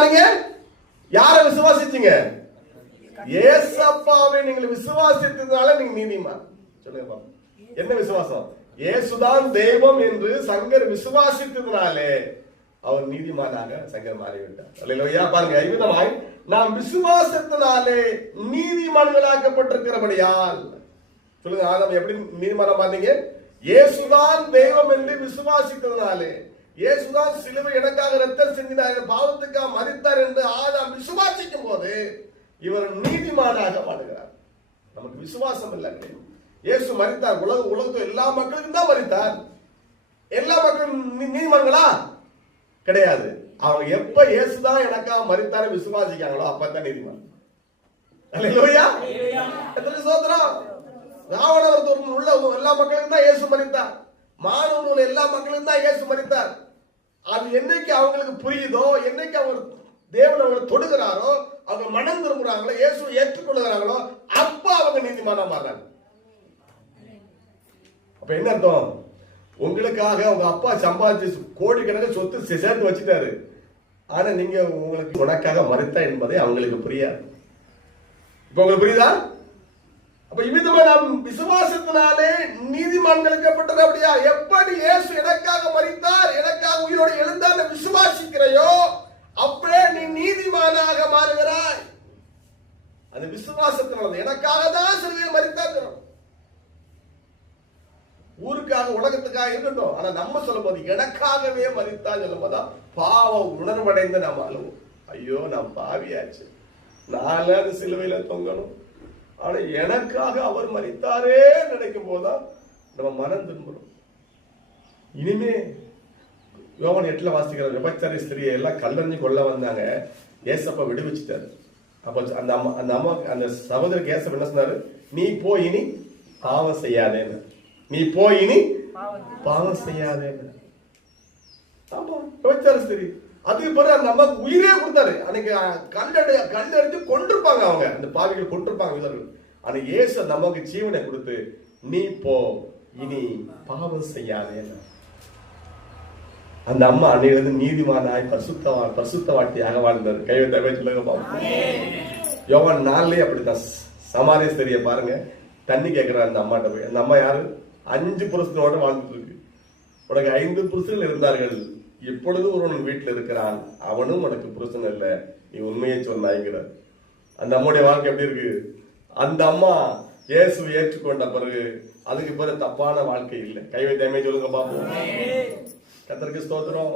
நீதிமானீங்க? யாரை விசுவாசிச்சீங்க? ஏசப்பாவை நீங்கள் விசுவாசித்ததுனால நீங்க நீதிமான். சொல்லுங்க, என்ன விசுவாசம்? இயேசுதான் தெய்வம் என்று சங்கர் விசுவாசித்ததுனாலே அவர் நீதிமானாக சங்கர் மாறிவிட்டார். அல்லேலூயா. பாருங்க, இவ்விதமாய் நாம் விசுவாசத்தினாலே நீதிமான்களாக்கப்பட்டிருக்கிறபடியால், சொல்லுங்க, ஆதாம் எப்படி நீதிமானம் பார்த்தீங்க? இயேசுதான் தெய்வம் என்று விசுவாசித்ததுனாலே, இயேசுதான் சிலுவை எனக்காக ரத்தம் சிந்தினார், பாவத்துக்காக மரித்தார் என்று ஆதாம் விசுவாசிக்கும் போது இவர் நீதிமானாக மாறுகிறார். நமக்கு விசுவாசம் இல்லை. இயேசு மரித்தார், உலகத்தில் எல்லா மக்களுக்கும் தான் மரித்தார். எல்லா மக்களும் நீதிமான்களா? கிடையாது. அவங்க எப்ப இயேசுதான் எனக்காக மரித்தார விசுவாசிக்காங்களோ அப்பதான் நீதிமான். அல்லேலூயா. எத்தனை சோதரம். ராவணவர்த்தம் உள்ள எல்லா மக்களுக்கும் தான் இயேசு மரித்தார். மானவர்கள் உள்ள எல்லா மக்களுக்கும் தான் இயேசு மரித்தார். அது என்னைக்கு அவங்களுக்கு புரியுதோ, என்னைக்கு அவர் தேவன் அவங்களை தொடுகிறாரோ, அவங்க மனம் திரும்புறாங்களோ, இயேசுவை ஏற்றுக்கொள்ளுகிறாங்களோ, அப்ப அவங்க நீதிமானா மாறாங்க. அப்ப என்ன அர்த்தம்? உங்களுக்காக உங்க அப்பா சம்பாதிச்சு கோடிக்கணக்கில் சொத்து சேர்த்து வச்சுட்டாரு. ஆனா நீங்க உங்களுக்கு உனக்காக மரித்தா என்பதை அவங்களுக்கு புரியாது. இப்ப உங்களுக்கு புரியுதா? அப்ப இவ்விதமா நாம் விசுவாசத்தினாலே நீதிமான்களுக்கப்பட்டது. அப்படியா? எப்படி இயேசு எனக்காக மரித்தார், எனக்காக உயிரோடு எழுந்தார் விசுவாசிக்கிறையோ அப்படியே நீ நீதிமானாக மாறுகிறாய். அது விசுவாசத்தினால. எனக்காக தான் சிலுவையில் மரித்தார். ஊருக்காக உலகத்துக்காக இருக்கட்டும், ஆனா நம்ம சொல்லும் போது எனக்காகவே மரித்தா சொல்லும் போதா பாவ உணர்வடைந்து நம்ம அழுவோம். ஐயோ, நான் பாவியாச்சு, நான் அது சிலுவையில தொங்கணும், ஆனா எனக்காக அவர் மரித்தாரே நினைக்கும் போதுதான் நம்ம மனம் திரும்புறோம். இனிமே யோவான் 8 வாசிக்கிற விபச்சாரி ஸ்திரியை எல்லாம் கல்லறிஞ்சு கொள்ள வந்தாங்க, ஏசப்பா விடுவிச்சுட்டாரு. அப்ப அந்த அம்மா அந்த சகோதரருக்கு ஏசப்பா என்ன சொன்னாரு? நீ போய் இனி பாவம் செய்யாதேன்னு. நீ போய் இனி பாவம் செய்யாதேன்னு. ஆமா, விபச்சாரி ஸ்திரி. அதுக்கு பிறகு அந்த அம்மாவுக்கு உயிரே கொடுத்தாரு. அன்னைக்கு கல்லடிச்சு கொண்டிருப்பாங்க, அவங்க அந்த பாவிகள் கொண்டிருப்பாங்க வீரர்கள். ஆனா இயேசு அந்த அம்மாவுக்கு ஜீவனை கொடுத்து நீ போ இனி பாவம் செய்யாதேன்னு. அந்த அம்மா அன்னையிலிருந்து நீதிமானாய் பரிசுத்தவாட்டியாக வாழ்ந்தார். கைவிட்டவே சொல்லுங்க பாப்போம். யோவான் 4 அப்படித்தான். சமாரிய ஸ்திரிய பாருங்க, தண்ணி கேட்கிறார் அந்த அம்மாட்ட போய். அந்த அம்மா யாரு? 5 புருஷனோட வாழ்ந்துட்டு இருக்கு. உனக்கு 5 புருஷர்கள் இருந்தார்கள், இப்பொழுது ஒருவன் வீட்டில் இருக்கிறான், அவனும் உனக்கு புருஷன் இல்லை, நீ உண்மையை சொன்னாய்கிறார். அந்த அம்மாவுடைய வாழ்க்கை எப்படி இருக்கு? அந்த அம்மா இயேசுவை ஏற்றுக்கொண்ட பிறகு அதுக்கு பிறகு தப்பான வாழ்க்கை இல்லை. கைவை தேமை சொல்லுங்க பாப்போம். கர்த்தருக்கு ஸ்தோத்திரம்.